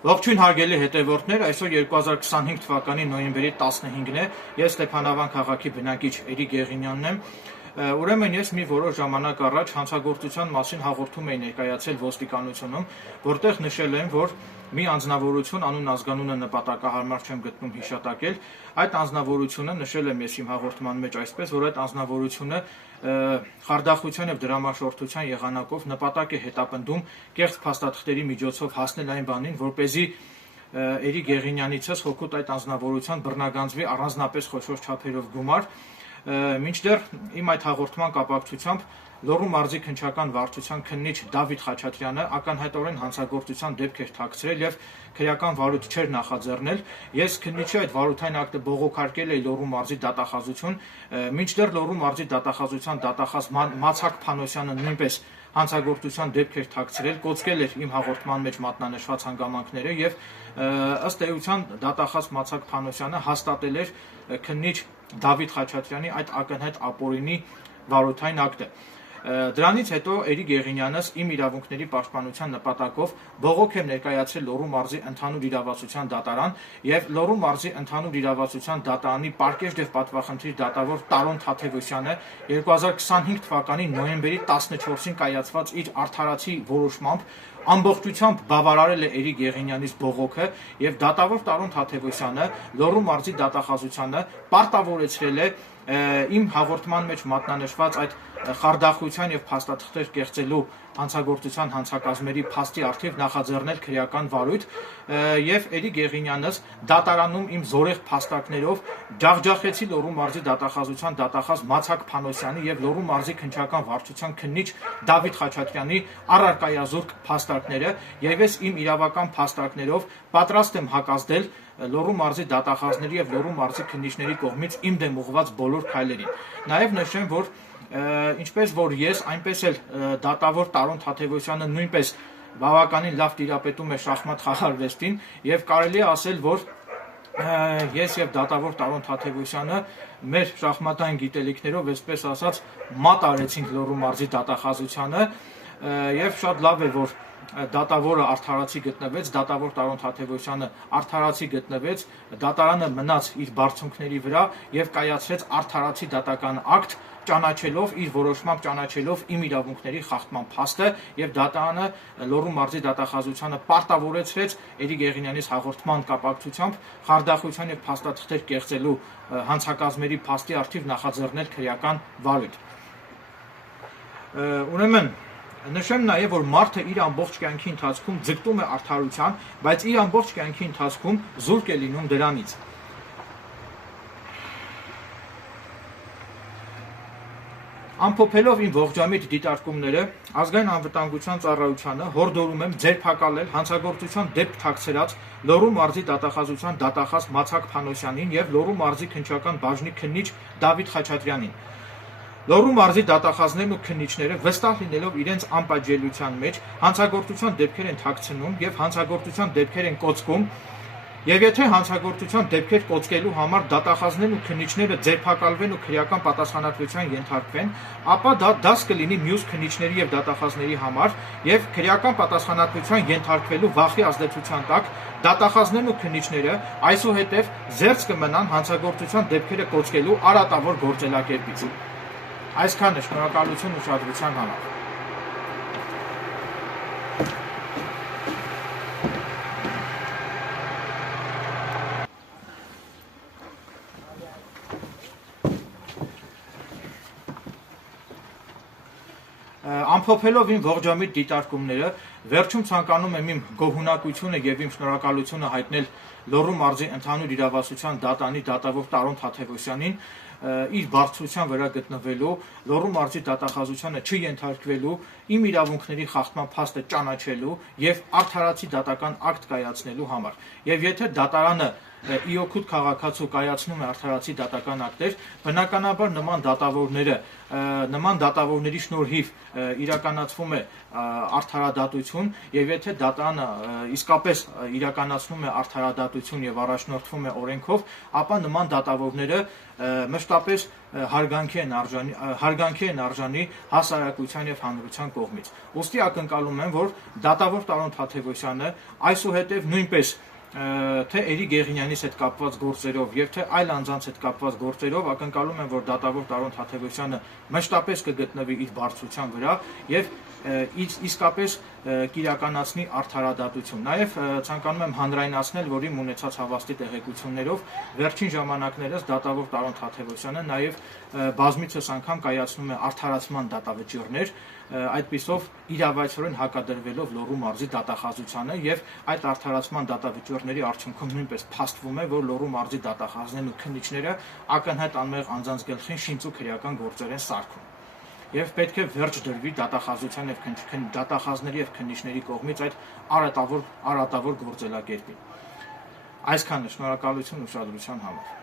Ողջույն հարգելի հետևորդներ, այսօր 2025 թվականի նոյեմբերի 15-ն է, ես Ստեփանավան քաղաքի բնակիչ Էրիկ Եղինյանն եմ, ուրեմն ես մի որոշ ժամանակ առաջ հանցագործության մասին հաղորդում էի ներկայացել ոստիկանությունում, որտեղ նշել եմ, որ մի անձնավորություն անուն ազգանունը նպատակահարմար չեմ գտնում հիշատակել, այդ անձնավորությունը նշել եմ ես իմ հաղորդման մեջ այսպես, որ այդ անձնավորությունը խարդախության եւ դրամաշորթության եղանակով նպատակ է հետապնդում կեղծ փաստաթղթերի միջոցով հասնել այն բանին, որպեսզի Էրիկ Եղինյանիցս հօգուտ այդ անձնավորության բռնագանձվի առանձնապես խոշոր չափերով գումար, մինչդեռ իմ այդ հաղորդման կապակցությամբ Լոռու մարզի քննչական վարչության քննիչ Դավիթ Խաչատրյանը ակնհայտորեն հանցագործության դեպք էր թաքցրել եւ քրեական վարույթ չէր նախաձեռնել։ Ես քննիչի այդ վարութային ակտը բողոքարկել էի Լոռու մարզի դատախազություն, մինչդեռ Լոռու մարզի դատախազության դատախազ Մացակ Փանոսյանը նույնպես հանցագործության դեպք էր թաքցրել, կոծկել էր իմ հաղորդման մեջ մատնանշված հանգամանքները եւ ըստ էության դատախազ Մացակ Փանոսյանը հաստատել էր քննիչ Դավիթ Խաչատրյանի այդ ակնհայտ ապօրինի վարութային ակտը։ Դրանից հետո Էրիկ Եղինյանս իմ իրավունքների պաշտպանության նպատակով բողոք եմ ներկայացրել Լոռու մարզի ընդհանուր իրավասության դատարան եւ Լոռու մարզի ընդհանուր իրավասության դատարանի պարկեշտ եւ պատվախնդիր դատավոր Տարոն Թաթևոսյանը 2025 թվականի նոյեմբերի 14-ին կայացված իր արդարացի որոշմամբ ամբողջությամբ բավարարել է Էրիկ Եղինյանից բողոքը եւ դատավոր Տարոն Թաթևոսյանը Լոռու մարզի դատախազությանը պարտավորեցրել է իմ հաղորդման մեջ մատնանշված այդ խարդախության եւ փաստաթղթեր կեղծելու հանցագործության հանցակազմերի փաստի առթիվ նախաձեռնել քրեական վարույթ եւ Էրիկ Եղինյանս դատարանում իմ զորեղ փաստարկներով ջախջախեցի Լոռու մարզի դատախազության դատախազ Մացակ Փանոսյանի եւ Լոռու մարզի քննչական վարչության քննիչ Դավիթ Խաչատրյանի առարկայազուրկ փաստարկները եւ ես իմ իրավական փաստարկներով պատրաստ եմ հակազդել Լոռու մարզի դատախազների եւ Լոռու մարզի քննիչների կողմից իմ դեմ ուղղված բոլոր քայլերին։ Նաեւ նշեմ, որ ինչպես որ ես, այնպես էլ դատավոր Տարոն Թաթևոսյանը նույնպես բավականին լավ տիրապետում է շախմատ խաղարվեստին եւ կարելի է ասել, որ ես եւ դատավոր Տարոն Թաթևոսյանը մեր շախմատային գիտելիքներով, այսպես ասած, մատ արեցինք Լոռու մարզի դատախազությանը եւ շատ լավ է, որ դատավորը արդարացի գտնվեց, դատավոր Տարոն Թաթևոսյանը արդարացի գտնվեց, դատարանը մնաց իր բարձունքների վրա եւ կայացրեց արդարացի դատական ակտ, ճանաչելով իր որոշմամբ ճանաչելով իմ իրավունքների խախտման փաստը եւ դատարանը Լոռու մարզի դատախազությանը պարտավորեցրեց Էրիկ Եղինյանից հաղորդման կապակցությամբ խարդախության եւ փաստաթղթեր կեղծելու հանցակազմերի փաստի առթիվ նախաձեռնել քրեական վարույթ։ Ուրեմն նշեմ նաև, որ մարդը իր ամբողջ կյանքի ընթացքում ձգտում է արդարության, բայց իր ամբողջ կյանքի ընթացքում զուրկ է լինում դրանից։ Ամփոփելով իմ ողջամիտ դիտարկումները, ազգային անվտանգության ծառայությանը հորդորում եմ ձերբակալել հանցագործության դեպք թաքցրած Լոռու մարզի դատախազության դատախազ Մացակ Փանոսյանին եւ Լոռու մարզի քննչական բաժնի քննիչ Դավիթ Խաչատրյանին։ Լոռու մարզի դատախազներն ու քննիչները վստահ լինելով իրենց անպատժելիության մեջ հանցագործության դեպքեր են թաքցնում եւ հանցագործության դեպքեր են կոծկում եւ եթե հանցագործության դեպքեր կոծկելու համար դատախազներն ու քննիչները ձերբակալվեն ու քրեական պատասխանատվության ենթարկվեն, ապա դա դաս կլինի մյուս քննիչների եւ դատախազների համար եւ քրեական պատասխանատվության ենթարկվելու վախի ազդեցության տակ դատախազներն ու քննիչները այսուհետեւ զերծ կմնան հանցագործության դեպքերը կոծկելու արատավոր գործելակերպից։ Այսքան է, շնորհակալություն ուշադրության համար։ Ամփոփելով իմ ողջամիտ դիտարկումները, վերջում ցանկանում եմ իմ գոհունակությունը եւ իմ շնորհակալությունը հայտնել Լոռու մարզի ընդհանուր իրավասության դատանի դատավոր Տարոն Թաթևոսյանին իր բարձրության վրա գտնվելու, Լոռու մարզի դատախազությանը չենթարկվելու, իմ իրավունքների խախտման փաստը ճանաչելու եւ արդարացի դատական ակտ կայացնելու համար։ Եվ եթե դատարանը ի օգուտ քաղաքացու կայացնում է արդարացի դատական ակտեր, բնականաբար նման դատավորների շնորհիվ իրականացվում է արդարադատություն եւ եթե դատարանը իսկապես իրականացնում է արդարադատություն եւ առաջնորդվում է օրենքով, ապա նման դատավորները մշտապես հարգանքի են արժանի հասարակության եւ հանրության կողմից։ Ոստի ակնկալում եմ, որ դատավոր Տարոն Թադևոսյանը այսուհետև նույնպես թե Էրիկ Գեղինյանից հետ կապված գործերով եւ թե այլ անձանց հետ կապված գործերով ակնկալում եմ, որ դատավոր Տարոն Թադևոսյանը մշտապես կգտնվի իր բարձրության վրա եւ իսկապես կիրականացնի արդարադատություն։ Նաև ցանկանում եմ հանրայնացնել, որ իմ ունեցած հավաստի տեղեկություններով վերջին ժամանակներս դատավոր Տարոն Թադևոսյանը նաև բազմիցս անգամ կայացնում է արդարացման դատավճիռներ, այդպիսով իրավացիորեն հակադրվելով Լոռու մարզի դատախազությանը եւ այդ արդարացման դատավճիռների արդյունքում նույնպես փաստվում է, որ Լոռու մարզի դատախազներն ու քննիչները ակնհայտ անմեղ անձանց գլխին շինծ ու քրեական գործեր են սարքում։ Եվ պետք է վերջ դրվի դատախազության եւ դատախազների եւ քննիչների կողմից այդ արատավոր գործելակերպին։ Այսքանը, շնորհակալություն ուշադրության համար։